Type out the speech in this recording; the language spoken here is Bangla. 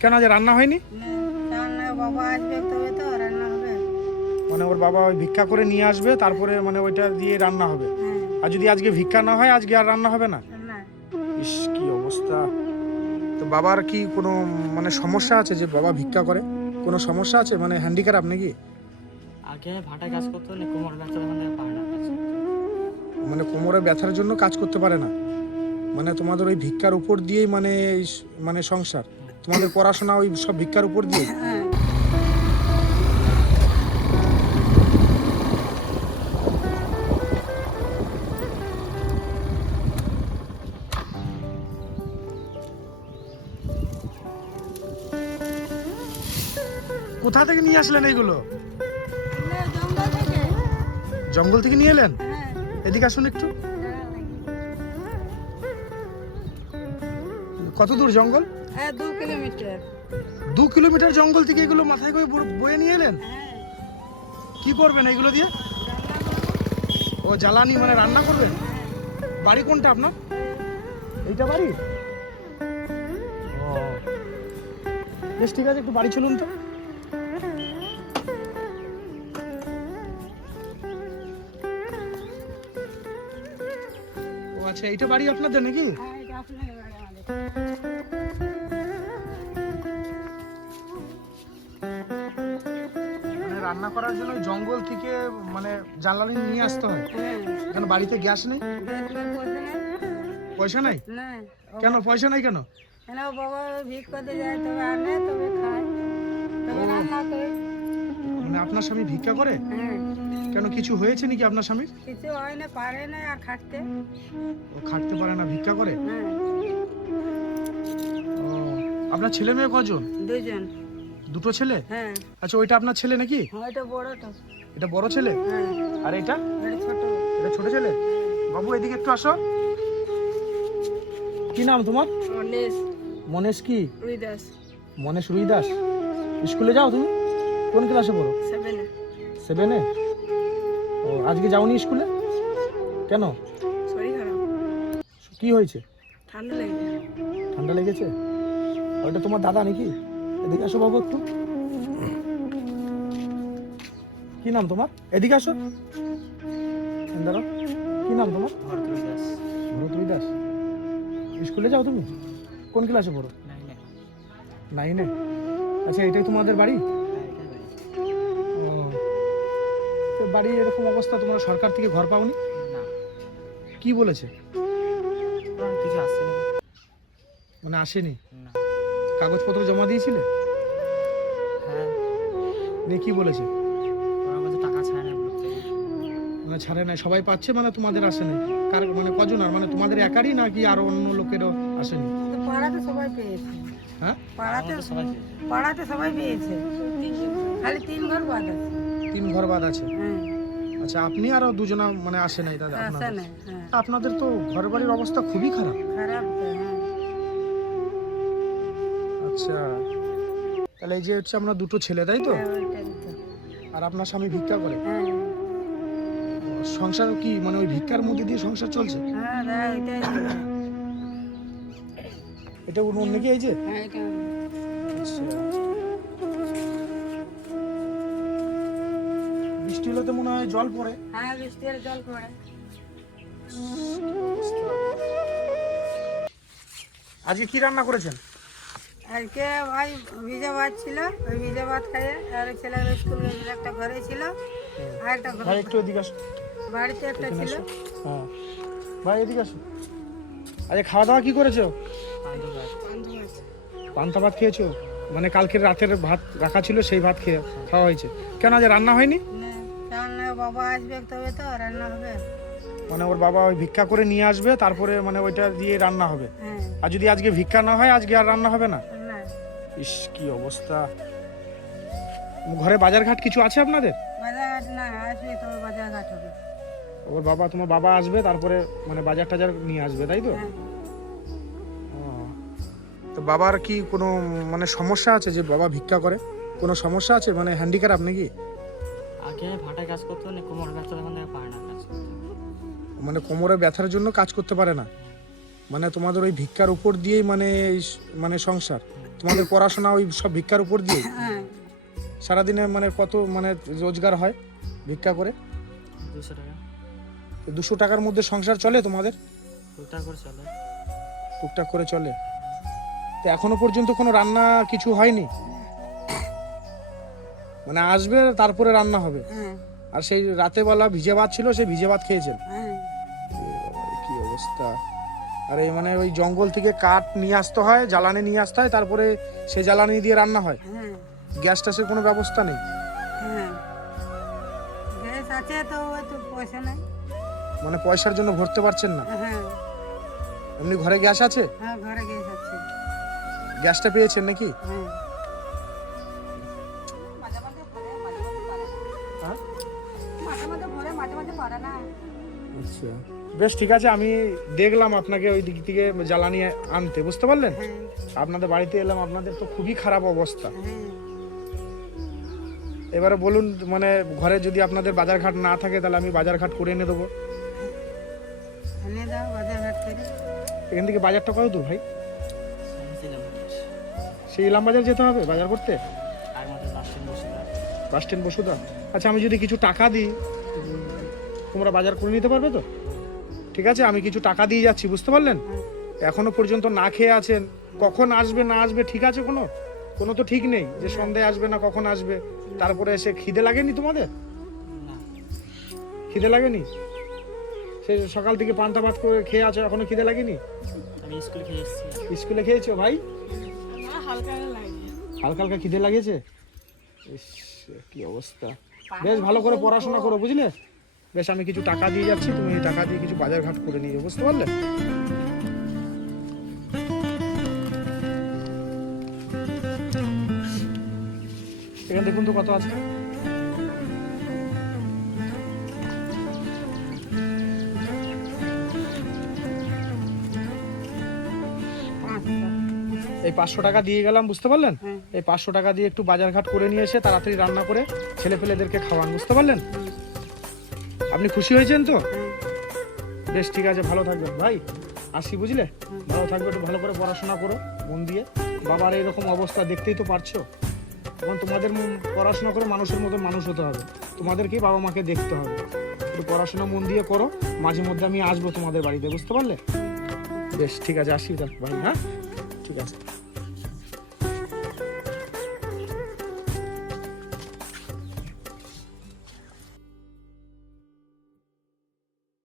কেন আজ রান্না হয়নি? বাবা আসবে তবে তো রান্না হবে মানে ওর বাবা ওই ভিক্ষা করে নিয়ে আসবে তারপরে মানে ওইটা দিয়ে রান্না হবে। হ্যাঁ। আর যদি আজকে ভিক্ষা না হয় আজকে আর রান্না হবে না? না। ইস কি অবস্থা। তো বাবার কি কোনো মানে সমস্যা আছে যে বাবা ভিক্ষা করে? কোনো সমস্যা আছে? মানে হ্যান্ডিক্যাপ নাকি? আগে ভাটা কাজ করতে হলে কোমর ব্যথা তখন পারে না। মানে কোমরে ব্যথার জন্য কাজ করতে পারে না। মানে তোমাদের ওই ভিক্ষার উপর দিয়েই মানে মানে সংসার। তোমাদের পড়াশোনা ওই সব ভিক্ষার উপর দিয়ে? কোথা থেকে নিয়ে আসলেন এইগুলো? জঙ্গল থেকে নিয়ে এলেন? এদিকে আসুন একটু। কত দূর জঙ্গল? হ্যাঁ দু কিলোমিটার। দু কিলোমিটার জঙ্গল থেকে এগুলো মাথায় করে বয়ে নিয়ে এলেন? হ্যাঁ। কি করবেন এগুলো দিয়ে? ও জ্বালানি মানে রান্না করবেন? বাড়ি কোনটা আপনার? এইটা বাড়ি? ও। বেশ ঠিক আছে একটু বাড়ি চলুন তো। ও আচ্ছা এইটা বাড়ি আপনাদের নাকি? রান্না করার জন্য জঙ্গল থেকে মানে জ্বালানি নিয়ে আসতে হয়। কেন বাড়িতে গ্যাস নেই? পয়সা নেই? কেন পয়সা নাই কেন? মানে আপনার স্বামী ভিক্ষা করে? হ্যাঁ। কেন কিছু হয়েছে নাকি আপনার স্বামীর? কিছু হয় না পারে না আর খাটতে। ও খাটতে পারে না ভিক্ষা করে? হ্যাঁ। ও আপনার ছেলে মেয়ে কজন? দুজন দুটো ছেলে? হ্যাঁ। আচ্ছা ওইটা আপনার ছেলে নাকি? হ্যাঁ এটা বড়টা। এটা বড় ছেলে? হ্যাঁ। আর এটা? এটা ছোট। ছেলে? বাবু এদিকে একটু আসো। কি নাম তোমার? অনেস মনেশ কি? রুইদাস। মনেশ রুই দাস স্কুলে যাও তুমি? কোন ক্লাসে পড়ো? সেভেনে সেভেনে ও আজকে যাওনি স্কুলে? কেন? শরীর খারাপ। কি হয়েছে? ঠান্ডা লেগেছে। ঠান্ডা লেগেছে? ওইটা তোমার দাদা নাকি? এদিকে আসো বাবু একটু। কি নাম তোমার? এদিকে আসো। দাঁড়াও। কি নাম তোমার? ভরতুল দাস স্কুলে যাও তুমি? কোন ক্লাসে পড়ো? নাই নাইনে? আচ্ছা এটাই তোমাদের বাড়ি? হ্যাঁ, বাড়ি। ও। তো বাড়ি এরকম অবস্থা তোমরা সরকার থেকে ঘর পাওনি? না। কি বলেছে? কিছু মানে আসেনি? না। কাগজপত্র জমা দিয়েছিলে? হ্যাঁ। নিয়ে কি বলেছে? ওরা বলছে টাকা ছাড়ে না ব্লক থেকে মানে ছাড়ে নাই। সবাই পাচ্ছে মানে তোমাদের আসেনি? কার মানে কজন আর? মানে তোমাদের একারই নাকি আরও অন্য লোকেরও আসেনি? তো পাড়াতে সবাই পেয়েছে। হ্যাঁ? পাড়াতে সবাই পাড়াতে সবাই পেয়েছে। খালি তিন ঘর বাদ আছে। তিন ঘর বাদ আছে? হ্যাঁ। আচ্ছা আপনি আরও দুজনা মানে আসে নাই দাদা আসে আপনাদের? হ্যাঁ। আপনাদের তো ঘর বাড়ির অবস্থা খুবই খারাপ। খারাপ আচ্ছা। তাহলে এই যে হচ্ছে আপনার দুটো ছেলে তাই তো? হ্যাঁ। আর আপনার স্বামী ভিক্ষা করে? হ্যাঁ। সংসার কি মানে ওই ভিক্ষার মধ্যে দিয়ে সংসার চলছে? হ্যাঁ। এটা অন্য অন্য কি এই যে? আচ্ছা। বৃষ্টি হলে তো মনে হয় জল পড়ে। হ্যাঁ বৃষ্টির জল পড়ে। আজকে কি রান্না করেছেন? আজকে ভাই ভিজা ভাত ছিল ওই ভিজা ভাত খাইয়ে আর ছেলের স্কুল গেছিল একটা ঘরে ছিল আর একটা ঘরে একটু এদিকে আসো। বাড়িতে একটা ছিল। হ্যাঁ। ভাই এদিকে আসো। আজকে খাওয়া দাওয়া কি করেছ? পান্তা ভাত খেয়েছো? মানে কালকের রাতের ভাত রাখা ছিল সেই ভাত খেয়ে খাওয়া হয়েছে। কেন আজ রান্না হয়নি? বাবা আসবে তবে তো রান্না হবে। মানে ওর বাবা ওই ভিক্ষা করে নিয়ে আসবে তারপরে মানে ওইটা দিয়ে রান্না হবে। হ্যাঁ। আর যদি আজকে ভিক্ষা না হয় আজকে আর রান্না হবে না ইস কি অবস্থা। ঘরে বাজার ঘাট কিছু আছে আপনাদের? বাজার না আসবে তবে বাজার ঘাট হবে। ওর বাবা তোমার বাবা আসবে তারপরে মানে বাজার টাজার নিয়ে আসবে তাই তো? হ্যাঁ। ও। তো বাবার কি কোনো মানে সমস্যা আছে যে বাবা ভিক্ষা করে? কোনো সমস্যা আছে? মানে হ্যান্ডিক্যাপ নাকি? আগে ভাটা কাজ করতে হলে কোমর ব্যথা তখন পারে না কাজ মানে কোমরে ব্যথার জন্য কাজ করতে পারে না? মানে তোমাদের ওই ভিক্ষার উপর দিয়েই মানে এই মানে সংসার? তোমাদের পড়াশোনা ওই সব ভিক্ষার উপর দিয়ে? হ্যাঁ। সারাদিনে মানে কত মানে রোজগার হয় ভিক্ষা করে? দুশো টাকা। দুশো টাকার মধ্যে সংসার চলে তোমাদের? টুকটাক করে চলে। টুকটাক করে চলে। তো এখনও পর্যন্ত কোনো রান্না কিছু হয়নি? মানে আসবে তারপরে রান্না হবে। হ্যাঁ। আর সেই রাতে বেলা ভিজে ভাত ছিল সেই ভিজে ভাত খেয়েছেন। হ্যাঁ। আর এই মানে ওই জঙ্গল থেকে কাঠ নিয়ে আসতে হয় জ্বালানি নিয়ে আসতে হয় তারপরে সে জ্বালানি দিয়ে রান্না হয় হ্যাঁ গ্যাস ট্যাসের কোনো ব্যবস্থা নেই হ্যাঁ মানে পয়সার জন্য ভরতে পারছেন না হ্যাঁ এমনি ঘরে গ্যাস আছে হ্যাঁ গ্যাসটা পেয়েছেন নাকি হ্যাঁ হ্যাঁ? আচ্ছা বেশ ঠিক আছে আমি দেখলাম আপনাকে ওই দিক থেকে জ্বালানি আনতে বুঝতে পারলেন? আপনাদের বাড়িতে এলাম আপনাদের তো খুবই খারাপ অবস্থা। এবারে বলুন মানে ঘরে যদি আপনাদের বাজার ঘাট না থাকে তাহলে আমি বাজার ঘাট করে এনে দেবো। এনে দাও বাজার ঘাট করে এখান থেকে বাজারটা কত দূর ভাই? সেই ইলাম বাজার যেতে হবে বাজার করতে? বাস স্ট্যান্ড বসুদা আচ্ছা আমি যদি কিছু টাকা দিই তোমরা বাজার করে নিতে পারবে তো? ঠিক আছে? আমি কিছু টাকা দিয়ে যাচ্ছি বুঝতে পারলেন? এখনও পর্যন্ত না খেয়ে আছেন। কখন আসবে না আসবে ঠিক আছে কোনো? কোনো তো ঠিক নেই যে সন্ধ্যায় আসবে না কখন আসবে। তারপরে এসে খিদে লাগেনি তোমাদের? খিদে লাগেনি? সে সকাল থেকে পান্তা ভাত করে খেয়ে আছো এখনও খিদে লাগেনি? স্কুলে খেয়ে স্কুলে খেয়েছো ভাই? হালকা হালকা খিদে লাগেছে? ইস, কি অবস্থা। বেশ ভালো করে পড়াশোনা করো বুঝলে? বেশ আমি কিছু টাকা দিয়ে যাচ্ছি তুমি এই টাকা দিয়ে কিছু বাজার ঘাট করে নিয়ে যাও, বুঝতে পারলে? এখানে দেখুন তো কত আছে। এই পাঁচশো টাকা দিয়ে গেলাম বুঝতে পারলেন? হ্যাঁ। এই পাঁচশো টাকা দিয়ে একটু বাজার ঘাট করে নিয়ে এসে তাড়াতাড়ি রান্না করে ছেলে পেলেদেরকে খাওয়ান বুঝতে পারলেন? আপনি খুশি হয়েছেন তো? বেশ, ঠিক আছে, ভালো থাকবেন। ভাই আসি বুঝলে? ভালো থাকবে, একটু ভালো করে পড়াশোনা করো, মন দিয়ে। বাবার এইরকম অবস্থা দেখতেই তো পারছ। এখন তোমাদের পড়াশোনা করে মানুষের মতো মানুষ হতে হবে। তোমাদেরকেই বাবা মাকে দেখতে হবে। একটু পড়াশোনা মন দিয়ে করো, মাঝে মধ্যে আমি আসব তোমাদের বাড়িতে, বুঝতে পারলে? বেশ, ঠিক আছে আসি ভাই হ্যাঁ? ঠিক আছে।